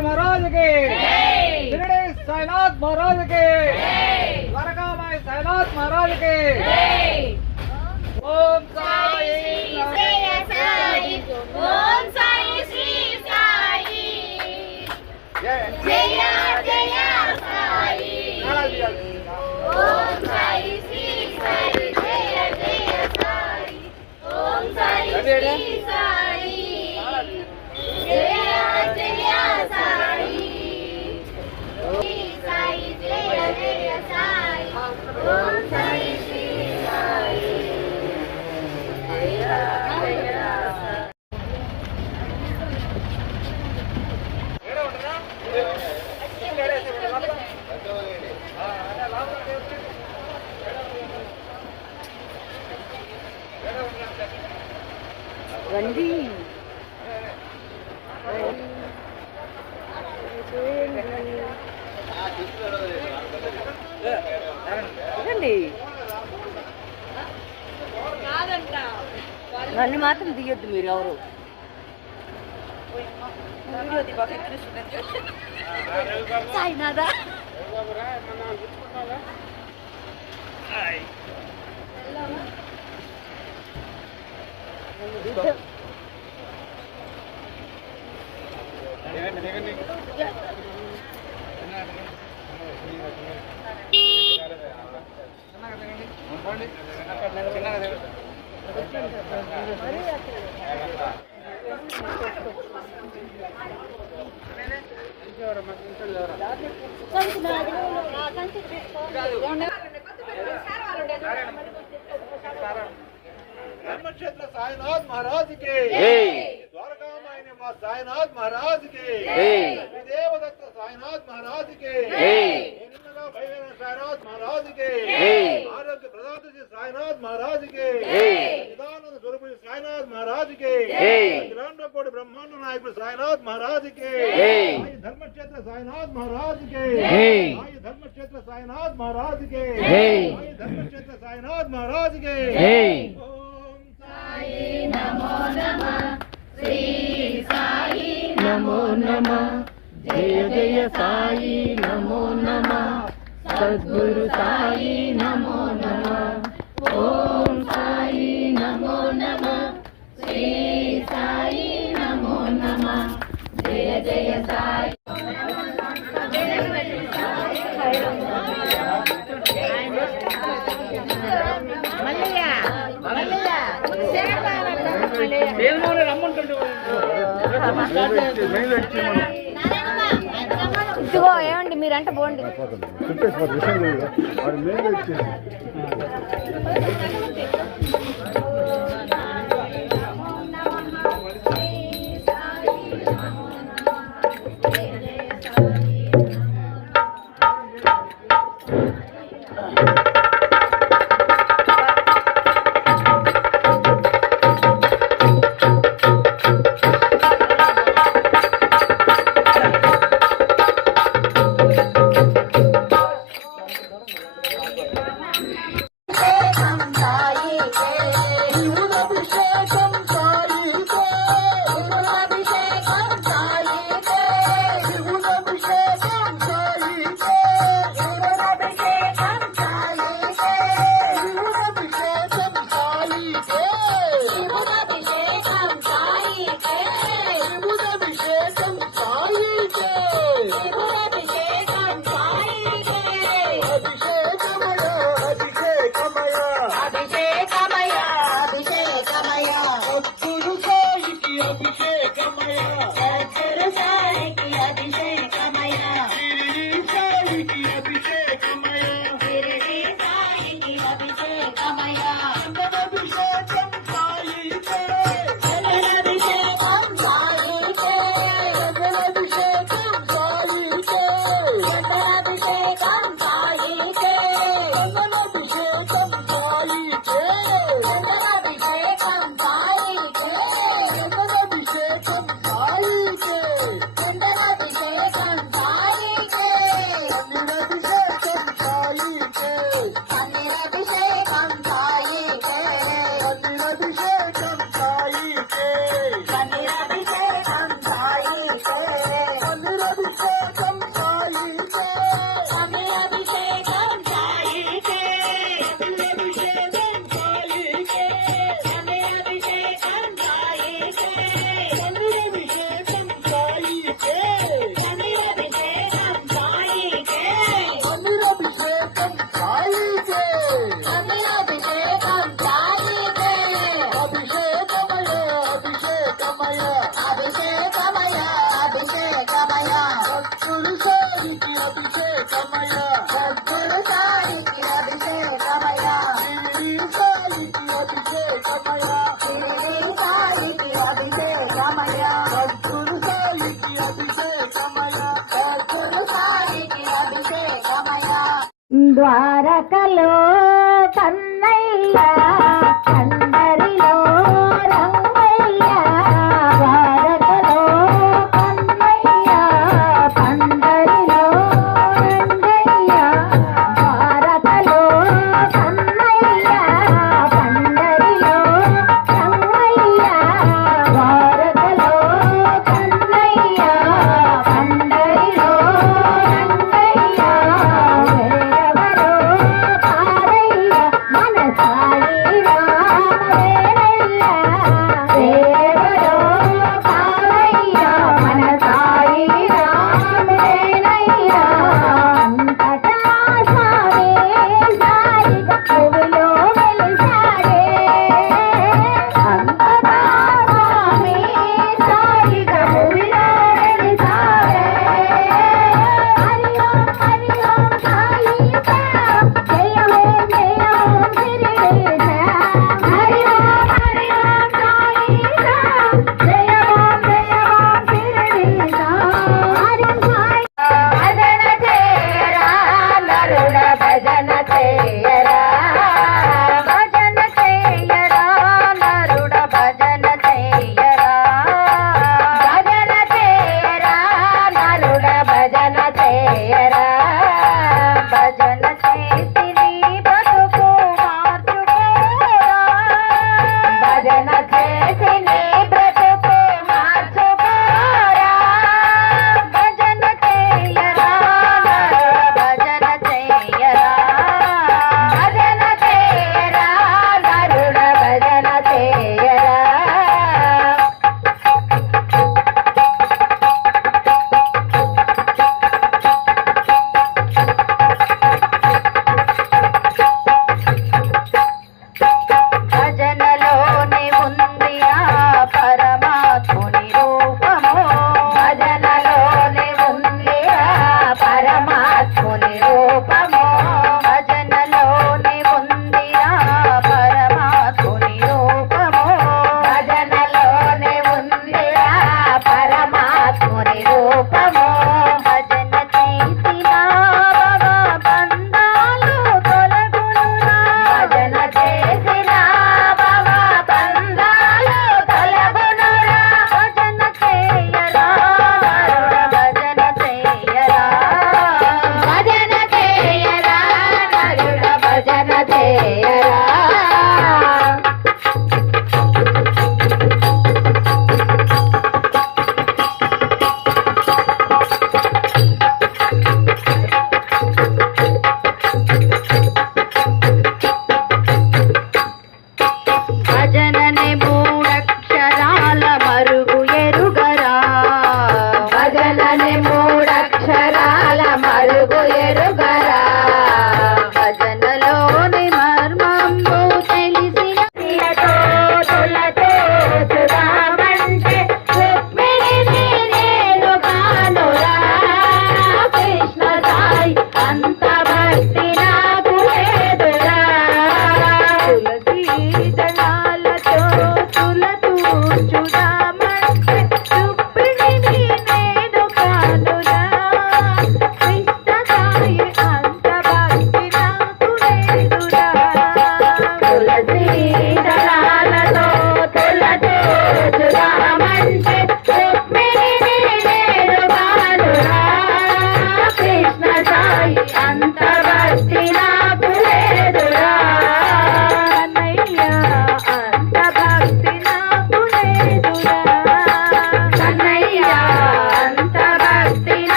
महाराज के। शिरडी साईनाथ महाराज के। द्वारका माई साईनाथ महाराज के। ओम साई। ಇದ್ರಿ ಅವರು ಚೈನಾದ ಎಲ್ಲ धर्मक्षेत्र साईनाथ महाराज के द्वारका माई ने साईनाथ महाराज के देवदत्त साईनाथ महाराज के साईनाथ महाराज के आरोग्य प्रदात श्री साईनाथ महाराज के निदानंद स्वरूप साईनाथ महाराज के कोटि ब्रह्मांड नायक साईनाथ महाराज के आई धर्मक्षेत्र साईनाथ महाराज के आई धर्मक्षेत्र साईनाथ महाराज के आई धर्मक्षेत्र साईनाथ महाराज के నమో నమ జయ జయ సాయి నమో నమ సద్గురు సాయి నమో నమ ఓ ఇదిగో ఏమండి మీరంట పోండి సాయి ద్వారకలో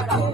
了。